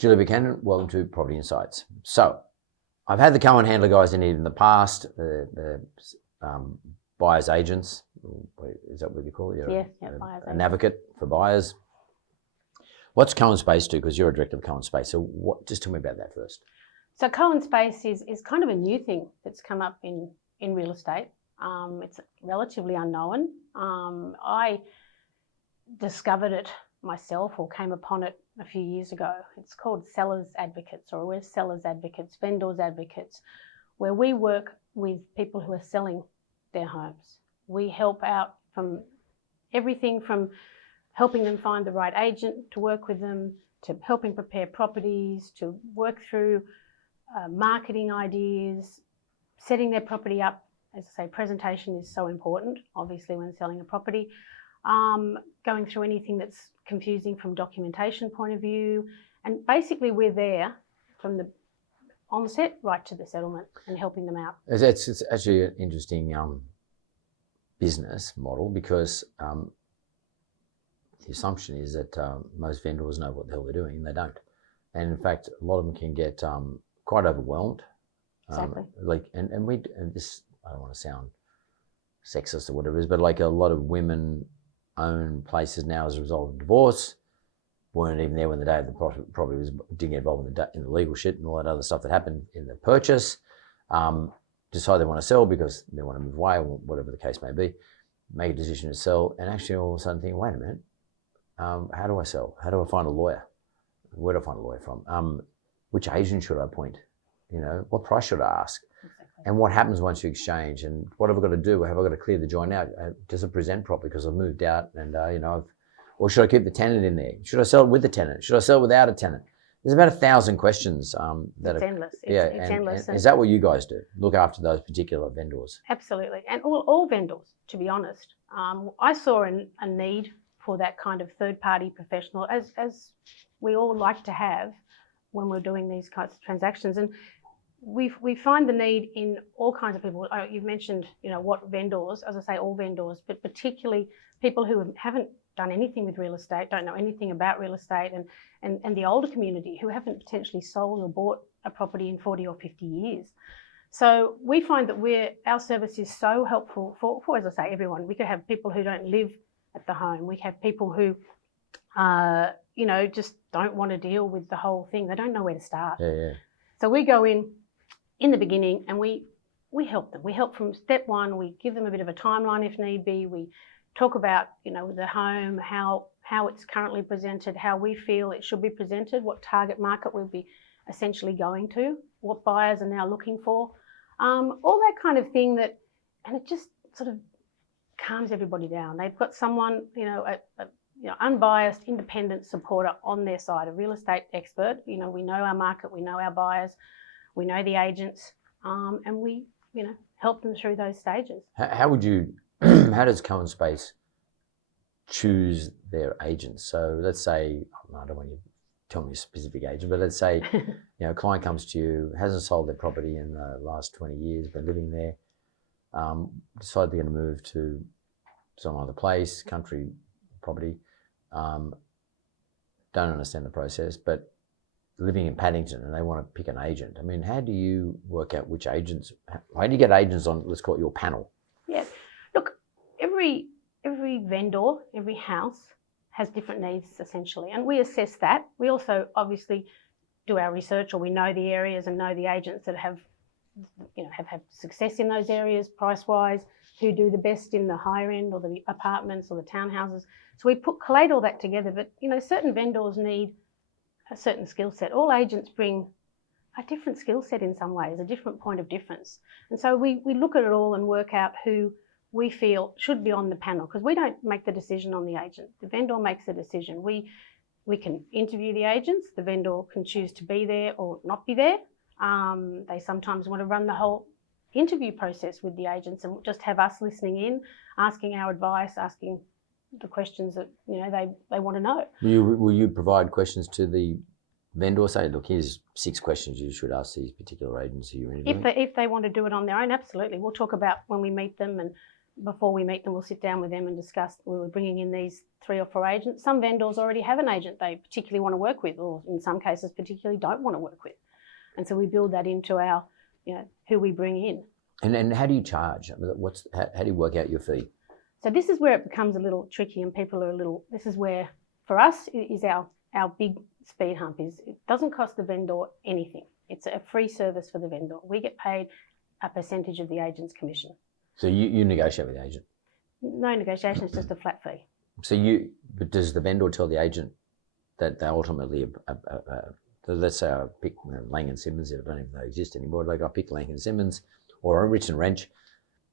Julie Buchanan, welcome to Property Insights. So, I've had the Cohen handler guys in the past, the buyer's agents. Is that what you call it? Yeah, buyer's an advocate for buyers. What's Cohen Space do? Because you're a director of Cohen Space. So, just tell me about that first. So, Cohen Space is kind of a new thing that's come up in real estate. It's relatively unknown. I discovered it myself or came upon it a few years ago. It's called sellers advocates, or we're sellers advocates, vendors advocates, where we work with people who are selling their homes. We help out from everything from helping them find the right agent to work with them, to helping prepare properties, to work through marketing ideas, setting their property up. As I say, presentation is so important, obviously, when selling a property. Going through anything that's confusing from documentation point of view. And basically we're there from the onset right to the settlement and helping them out. It's actually an interesting business model, because the assumption is that most vendors know what the hell they're doing, and they don't. And in fact, a lot of them can get quite overwhelmed. Exactly. And this, I don't want to sound sexist or whatever it is, but like a lot of women own places now as a result of divorce, weren't even there when the day of the property was, didn't get involved in the legal shit and all that other stuff that happened in the purchase, decide they want to sell because they want to move away or whatever the case may be, make a decision to sell, and actually all of a sudden think, wait a minute, how do I sell? How do I find a lawyer? Where do I find a lawyer from? Which agent should I appoint? You know, what price should I ask? Exactly. And what happens once you exchange? And what have I got to do? Have I got to clear the joint out? Does it present properly because I've moved out and, or should I keep the tenant in there? Should I sell it with the tenant? Should I sell it without a tenant? There's about 1,000 questions it's endless. It's endless. And is that what you guys do? Look after those particular vendors? Absolutely. And all vendors, to be honest. I saw a need for that kind of third-party professional, as we all like to have when we're doing these kinds of transactions. And we find the need in all kinds of people. You've mentioned, what vendors, as I say, all vendors, but particularly people who haven't done anything with real estate, don't know anything about real estate, and the older community who haven't potentially sold or bought a property in 40 or 50 years. So we find that our service is so helpful for, as I say, everyone. We could have people who don't live at the home. We have people who, just don't want to deal with the whole thing. They don't know where to start. Yeah. So we go in the beginning and we help them. We help from step one. We give them a bit of a timeline if need be. We talk about, the home, how it's currently presented, how we feel it should be presented, what target market we'll be essentially going to, what buyers are now looking for, all that kind of thing and it just sort of calms everybody down. They've got someone, unbiased, independent supporter on their side, a real estate expert. We know our market, we know our buyers, we know the agents, and we, help them through those stages. How does Cohen Space choose their agents? So let's say, I don't want you to tell me a specific agent, but let's say, a client comes to you, hasn't sold their property in the last 20 years, been living there, decide they're going to move to some other place, country property, don't understand the process, but living in Paddington and they want to pick an agent. I mean, how do you work out which agents, how do you get agents on, let's call it your panel? Yeah, look, every vendor, every house has different needs essentially, and we assess that. We also obviously do our research, or we know the areas and know the agents that have had success in those areas price-wise, who do the best in the higher end or the apartments or the townhouses. So we collate all that together, but certain vendors need a certain skill set. All agents bring a different skill set in some ways, a different point of difference. And so we look at it all and work out who we feel should be on the panel, because we don't make the decision on the agent. The vendor makes the decision. We can interview the agents. The vendor can choose to be there or not be there. They sometimes want to run the whole interview process with the agents and just have us listening in, asking our advice, asking the questions that they want to know. Will you provide questions to the vendor? Say, look, here's 6 questions you should ask these particular agents who you're interviewing. If they want to do it on their own, absolutely. We'll talk about when we meet them and before we meet them, we'll sit down with them and discuss. We were bringing in these 3 or 4 agents. Some vendors already have an agent they particularly want to work with, or in some cases particularly don't want to work with. And so we build that into our, who we bring in. And how do you charge? How do you work out your fee? So this is where it becomes a little tricky, and people are this is where, for us, is our big speed hump. Is it doesn't cost the vendor anything. It's a free service for the vendor. We get paid a percentage of the agent's commission. So you negotiate with the agent? No negotiation, it's just a flat fee. But does the vendor tell the agent that they ultimately, let's say I pick Lang & Simmons, I don't even know they exist anymore, like I pick Lang & Simmons or a Rich and Wrench,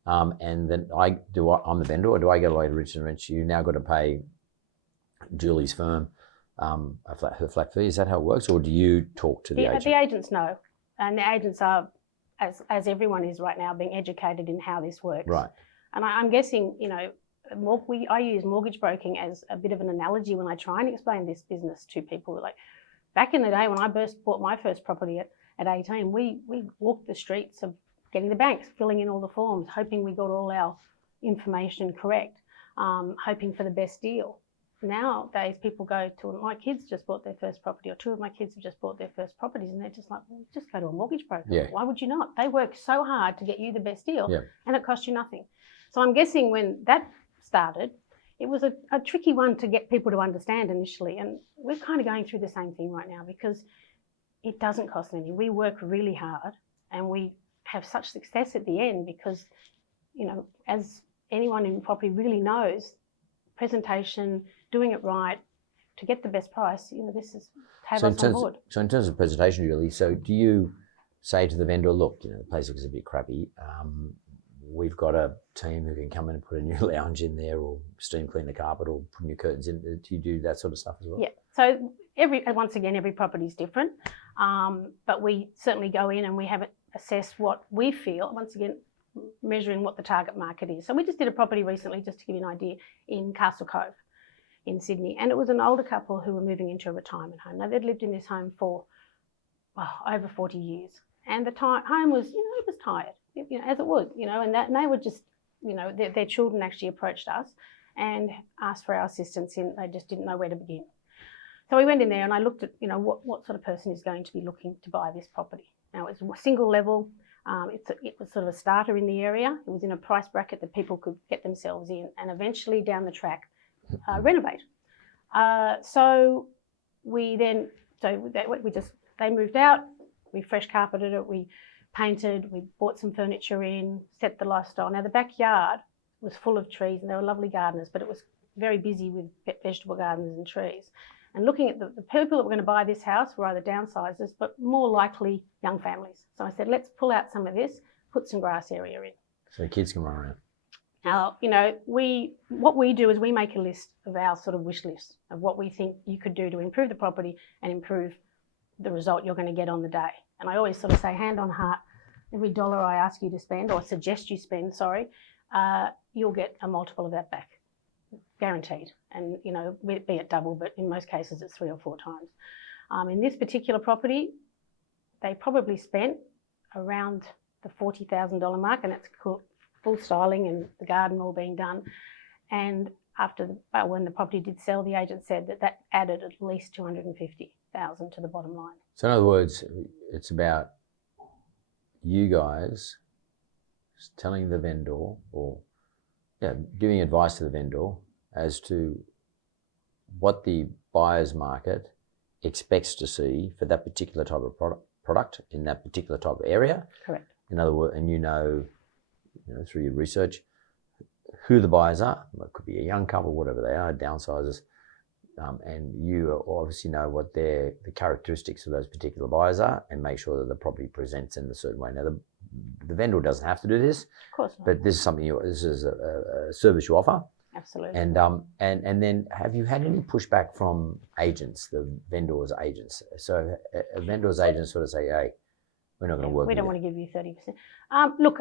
and then I'm the vendor, or do I go away to Rich and Wrench? You now got to pay Julie's firm her flat fee. Is that how it works, or do you talk to the agent? The agents know, and the agents are, as everyone is right now, being educated in how this works. Right. And I'm guessing, I use mortgage broking as a bit of an analogy when I try and explain this business to people. Like back in the day when I bought my first property at 18, we walked the streets of getting the banks, filling in all the forms, hoping we got all our information correct, hoping for the best deal. Nowadays, people go to, my kids just bought their first property, or 2 of my kids have just bought their first properties, and they're just like, well, just go to a mortgage broker. Yeah. Why would you not? They work so hard to get you the best deal, yeah. and it costs you nothing. So I'm guessing when that started, it was a tricky one to get people to understand initially, and we're kind of going through the same thing right now because it doesn't cost anything. We work really hard, and we have such success at the end because, as anyone in property really knows, presentation, doing it right, to get the best price, this is have us on board. So in terms of presentation, Julie, so do you say to the vendor, look, the place looks a bit crappy. We've got a team who can come in and put a new lounge in there, or steam clean the carpet, or put new curtains in. Do you do that sort of stuff as well? Yeah. So once again, every property is different, but we certainly go in and we have it assess what we feel. Once again, measuring what the target market is. So we just did a property recently, just to give you an idea, in Castle Cove in Sydney, and it was an older couple who were moving into a retirement home. Now they'd lived in this home for over 40 years, and the home was, it was tired, as it would, and they were just, their children actually approached us and asked for our assistance they just didn't know where to begin. So we went in there and I looked at, what sort of person is going to be looking to buy this property. Now it's a single level. It was sort of a starter in the area. It was in a price bracket that people could get themselves in, and eventually down the track renovate. So they moved out. We fresh carpeted it. We painted. We bought some furniture in. Set the lifestyle. Now the backyard was full of trees, and they were lovely gardeners, but it was very busy with vegetable gardens and trees. And looking at the people that were going to buy this house were either downsizers, but more likely young families. So I said, let's pull out some of this, put some grass area in. So the kids can run around. Now, what we do is we make a list of our sort of wish list of what we think you could do to improve the property and improve the result you're going to get on the day. And I always sort of say, hand on heart, every dollar I ask you to spend, or suggest you spend, you'll get a multiple of that back. Guaranteed. And, be it double, but in most cases it's 3 or 4 times. In this particular property, they probably spent around the $40,000 mark, and that's full styling and the garden all being done. And when the property did sell, the agent said that added at least $250,000 to the bottom line. So in other words, it's about you guys telling the vendor, or giving advice to the vendor as to what the buyer's market expects to see for that particular type of product in that particular type of area. Correct. In other words, and through your research, who the buyers are. It could be a young couple, whatever they are, downsizers, and you obviously know what the characteristics of those particular buyers are, and make sure that the property presents in a certain way. Now, the vendor doesn't have to do this, of course not. But this is something this is a service you offer. Absolutely. And then have you had any pushback from agents, the vendors' agents? So a vendor's agent sort of say, hey, we're not going to work with you. We don't want to give you 30%. Look,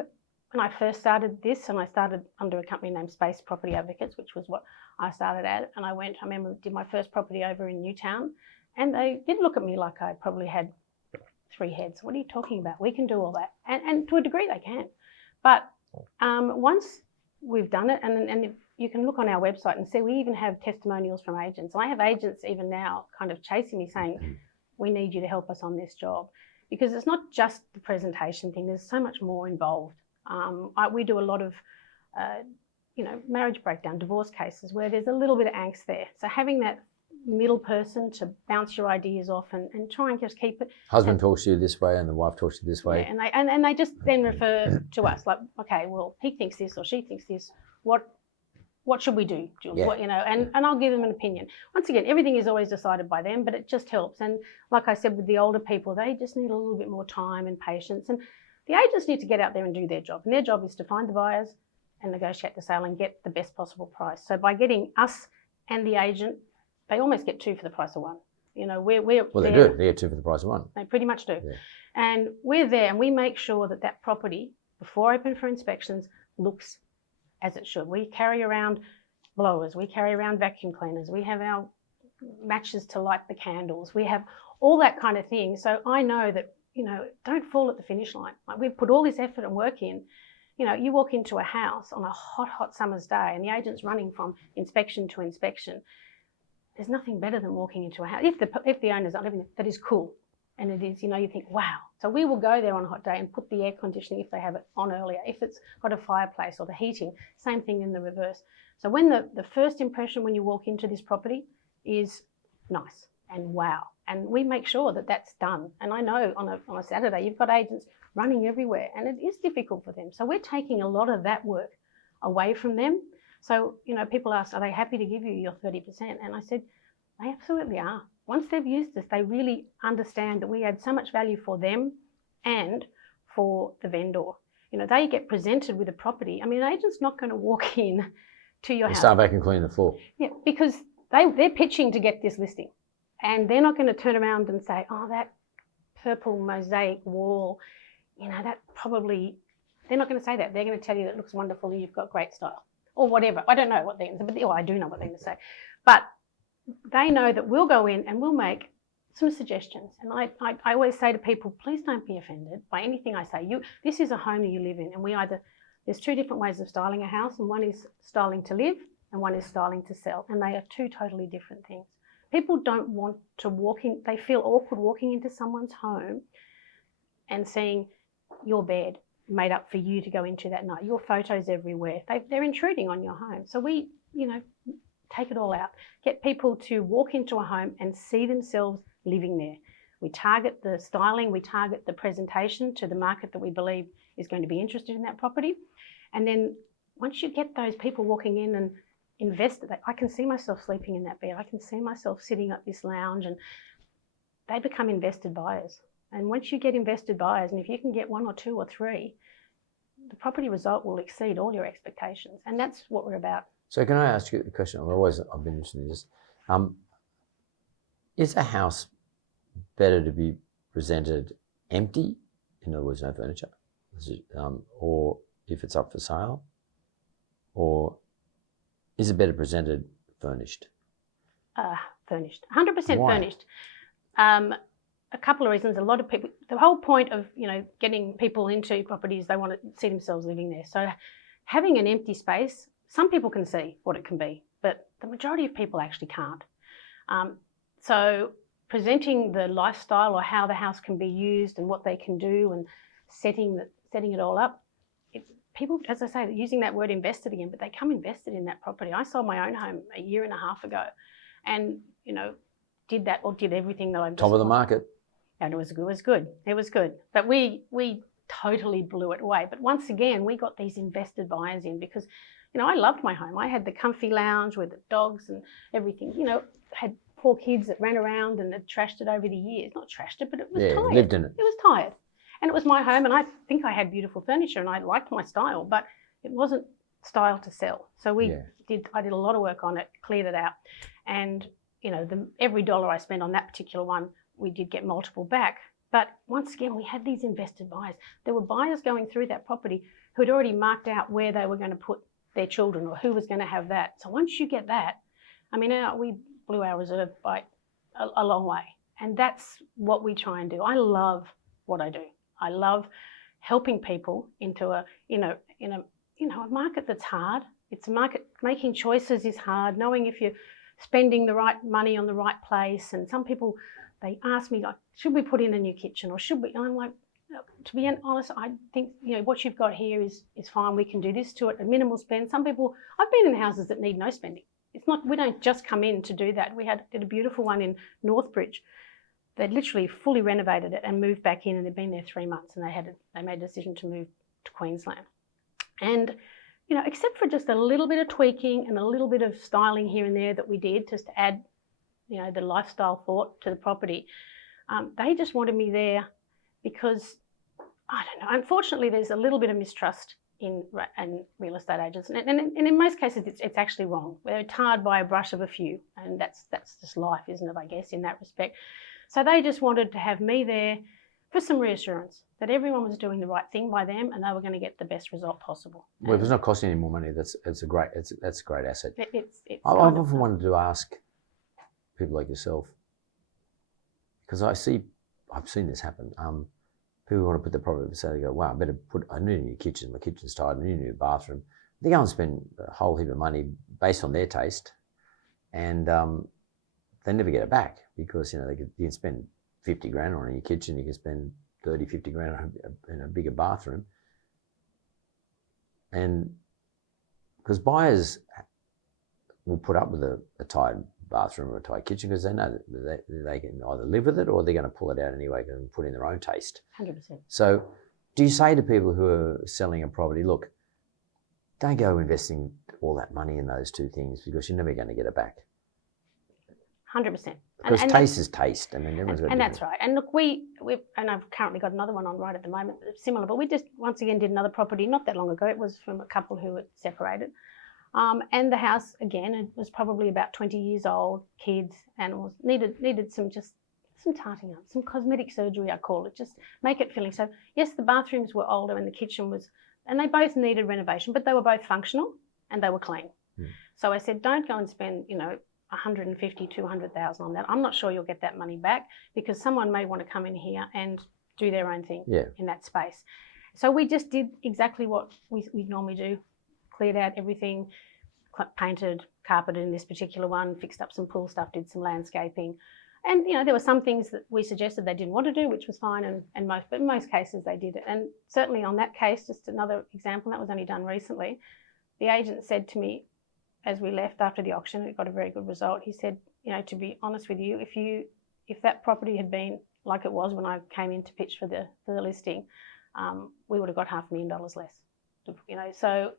when I first started this, and I started under a company named Space Property Advocates, which was what I started at, and I remember did my first property over in Newtown, and they did look at me like I probably had 3 heads. What are you talking about? We can do all that. And to a degree they can. But once we've done it, and you can look on our website and see we even have testimonials from agents. I have agents even now kind of chasing me saying, we need you to help us on this job, because it's not just the presentation thing. There's so much more involved. We do a lot of, marriage breakdown, divorce cases where there's a little bit of angst there. So having that middle person to bounce your ideas off and try and just keep it. Husband talks to you this way and the wife talks to you this way. Yeah, and they just then refer to us like, okay, well, he thinks this or she thinks this. What should we do, Jules? Yeah. And I'll give them an opinion. Once again, everything is always decided by them, but it just helps. And like I said, with the older people, they just need a little bit more time and patience. And the agents need to get out there and do their job. And their job is to find the buyers and negotiate the sale and get the best possible price. So by getting us and the agent, they almost get two for the price of one. Well, they do. They get two for the price of one. They pretty much do. Yeah. And we're there and we make sure that that property, before open for inspections, looks as it should. We carry around blowers, we carry around vacuum cleaners, we have our matches to light the candles, we have all that kind of thing. So I know that, don't fall at the finish line. Like, we've put all this effort and work in. You walk into a house on a hot, hot summer's day and the agent's running from inspection to inspection. There's nothing better than walking into a house. If the owner's not living there, that is cool. And it is, you think, wow. So we will go there on a hot day and put the air conditioning, if they have it, on earlier. If it's got a fireplace or the heating, same thing in the reverse. So when the first impression when you walk into this property is nice and wow. And we make sure that that's done. And I know on a Saturday, you've got agents running everywhere and it is difficult for them. So we're taking a lot of that work away from them. So, people ask, are they happy to give you your 30%? And I said, they absolutely are. Once they've used this, they really understand that we add so much value for them and for the vendor. They get presented with a property. I mean, an agent's not going to walk in to your house. Start back and clean the floor. Yeah, because they're pitching to get this listing. And they're not going to turn around and say, oh, that purple mosaic wall, that probably, they're not going to say that. They're going to tell you that it looks wonderful and you've got great style or whatever. I don't know what they're going to say, but I do know what they're going to say. But they know that we'll go in and we'll make some suggestions. And I always say to people, please don't be offended by anything I say. This is a home that you live in, and there's two different ways of styling a house, and one is styling to live and one is styling to sell, and they are two totally different things. People don't want to walk in, they feel awkward walking into someone's home and seeing your bed made up for you to go into that night, your photos everywhere. They're intruding on your home. So we, take it all out. Get people to walk into a home and see themselves living there. We target the styling, we target the presentation to the market that we believe is going to be interested in that property. And then once you get those people walking in and invested, I can see myself sleeping in that bed. I can see myself sitting at this lounge, and they become invested buyers. And once you get invested buyers, and if you can get one or two or three, the property result will exceed all your expectations. And that's what we're about. So can I ask you the question? I've been interested in this. Is a house better to be presented empty, in other words, no furniture, or if it's up for sale, or is it better presented furnished? Furnished, 100% Why? furnished. A couple of reasons. A lot of people, the whole point of getting people into properties, they want to see themselves living there. So having an empty space, some people can see what it can be, but the majority of people actually can't. So presenting the lifestyle or how the house can be used and what they can do and setting it all up, people, as I say, using that word invested again, but they come invested in that property. I sold my own home a year and a half ago and, did everything that I Top of the market. And it was good. It was good. But we totally blew it away. But once again, we got these invested buyers in because, I loved my home. I had the comfy lounge with the dogs and everything. Had 4 kids that ran around and had trashed it over the years. Not trashed it, but it was tired. Lived in it. It was tired. And it was my home, and I think I had beautiful furniture and I liked my style, but it wasn't style to sell. So I did a lot of work on it, cleared it out. And, every dollar I spent on that particular one, we did get multiple back. But once again, we had these invested buyers. There were buyers going through that property who had already marked out where they were going to put their children or who was going to have that. So once you get that, we blew our reserve by a long way. And that's what we try and do. I love what I do. I love helping people into in a a market that's hard. It's a market, making choices is hard, knowing if you're spending the right money on the right place. And some people, they ask me, like, should we put in a new kitchen or should we? And I'm like, to be honest, I think, what you've got here is fine. We can do this to it, a minimal spend. Some people, I've been in houses that need no spending. It's not, we don't just come in to do that. We did a beautiful one in Northbridge. They'd literally fully renovated it and moved back in, and they'd been there 3 months, and they made a decision to move to Queensland. And, except for just a little bit of tweaking and a little bit of styling here and there that we did just to add, the lifestyle thought to the property, they just wanted me there because, I don't know, unfortunately there's a little bit of mistrust in real estate agents. And in most cases it's actually wrong. They're tarred by a brush of a few, and that's just life, isn't it, I guess, in that respect. So they just wanted to have me there for some reassurance that everyone was doing the right thing by them and they were going to get the best result possible. Well, if it's not costing any more money, that's a great asset. I've I've often wanted to ask people like yourself, because I've seen this happen. People want to put their property, so they go, wow, I need a new kitchen, my kitchen's tired, I need a new bathroom. They go and spend a whole heap of money based on their taste, and they never get it back because, you can spend 50 grand on a new kitchen, you can spend 30, 50 grand in a bigger bathroom. And because buyers will put up with a tired bathroom or a tight kitchen because they know that they can either live with it or they're going to pull it out anyway and put in their own taste. 100%. So do you say to people who are selling a property, look, don't go investing all that money in those two things because you're never going to get it back? 100%. Because taste is taste. I mean, everyone's got. And that's right. And look, and I've currently got another one on right at the moment, similar, but we just once again did another property not that long ago. It was from a couple who had separated. And the house, again, it was probably about 20 years old, kids, animals, needed some tarting up, some cosmetic surgery, I call it, just make it filling. So yes, the bathrooms were older and the kitchen was, and they both needed renovation, but they were both functional and they were clean. Mm. So I said, don't go and spend, 150, 200,000 on that. I'm not sure you'll get that money back because someone may want to come in here and do their own thing in that space. So we just did exactly what we normally do, cleared out everything, painted, carpeted in this particular one, fixed up some pool stuff, did some landscaping. And, there were some things that we suggested they didn't want to do, which was fine, but in most cases they did it. And certainly on that case, just another example, that was only done recently, the agent said to me, as we left after the auction, it got a very good result. He said, to be honest with you, if that property had been like it was when I came in to pitch for the listing, we would have got $500,000 less. So,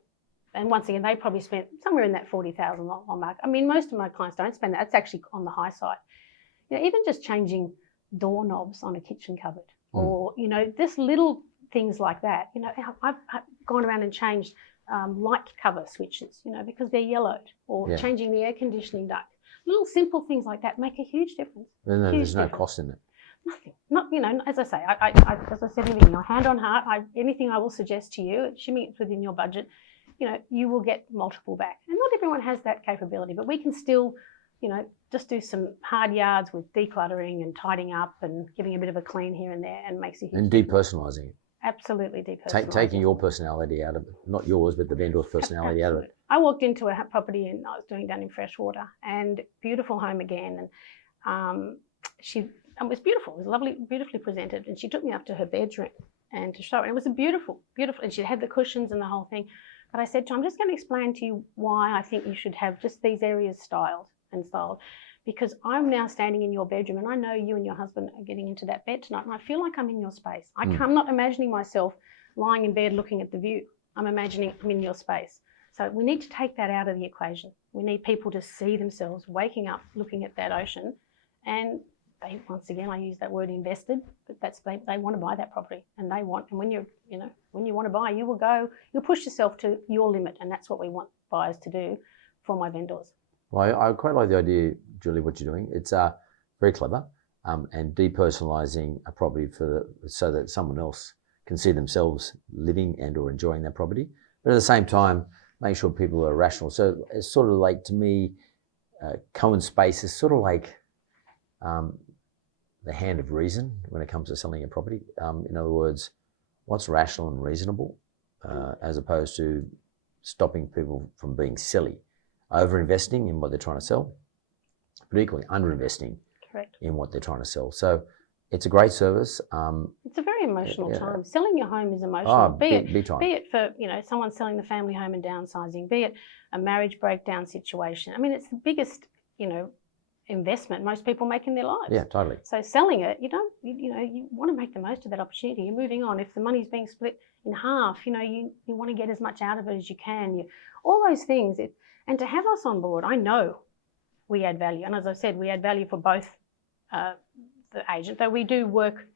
and once again, they probably spent somewhere in that $40,000 mark. I mean, most of my clients don't spend that. It's actually on the high side. Even just changing doorknobs on a kitchen cupboard, or just little things like that. I've gone around and changed light cover switches, because they're yellowed, or changing the air conditioning duct. Little simple things like that make a huge difference. And there's no cost in it. Nothing. Not, as I say, as I said, everything, hand on heart, anything I will suggest to you, assuming it's within your budget, you will get multiple back. And not everyone has that capability, but we can still, just do some hard yards with decluttering and tidying up and giving a bit of a clean here and there, and makes a huge difference. And depersonalising it. Absolutely depersonalising. Taking your personality out of it, not yours, but the vendor's personality out of it. I walked into a property and I was doing down in Freshwater, and beautiful home again, and it was beautiful. It was lovely, beautifully presented, and she took me up to her bedroom and to show it. It was a beautiful, and she had the cushions and the whole thing. But I said to her, I'm just going to explain to you why I think you should have just these areas styled, because I'm now standing in your bedroom and I know you and your husband are getting into that bed tonight, and I feel like I'm in your space. I'm not imagining myself lying in bed looking at the view. I'm imagining I'm in your space. So we need to take that out of the equation. We need people to see themselves waking up, looking at that ocean, and they, once again, I use that word invested, but they want to buy that property, and when you want to buy, you'll push yourself to your limit, and that's what we want buyers to do for my vendors. Well, I quite like the idea, Julie, what you're doing. It's very clever, and depersonalising a property so that someone else can see themselves living and or enjoying that property, but at the same time, make sure people are rational. So it's sort of like, to me, Cohen space is sort of like the hand of reason when it comes to selling a property. In other words, what's rational and reasonable, as opposed to stopping people from being silly, over-investing in what they're trying to sell, but equally under-investing Correct. in what they're trying to sell. So it's a great service. It's a very emotional yeah. time. Selling your home is emotional. Oh, Be time. it for, someone selling the family home and downsizing, be it a marriage breakdown situation. I mean, it's the biggest, investment most people make in their lives. Yeah, totally. So selling it, you want to make the most of that opportunity. You're moving on. If the money's being split in half, you want to get as much out of it as you can. All those things. And to have us on board, I know we add value. And as I said, we add value for both the agent, though we do work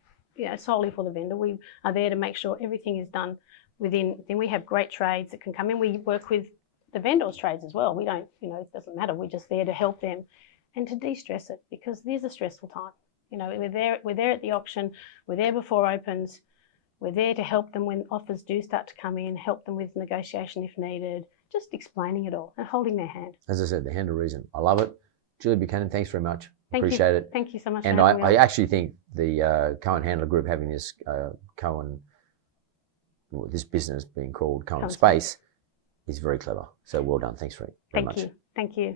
solely for the vendor. We are there to make sure everything is done within. Then we have great trades that can come in. We work with the vendors' trades as well. We don't, it doesn't matter. We're just there to help them and to de-stress it, because it is a stressful time. We're there at the auction. We're there before opens. We're there to help them when offers do start to come in, help them with negotiation if needed, just explaining it all and holding their hand. As I said, the hand of reason. I love it. Julie Buchanan, thanks very much. Appreciate it. Thank you so much. And for having me I on. actually think the Cohen Handler Group having this this business being called Cohen Space is very clever. So well done. Thanks very much. Thank you.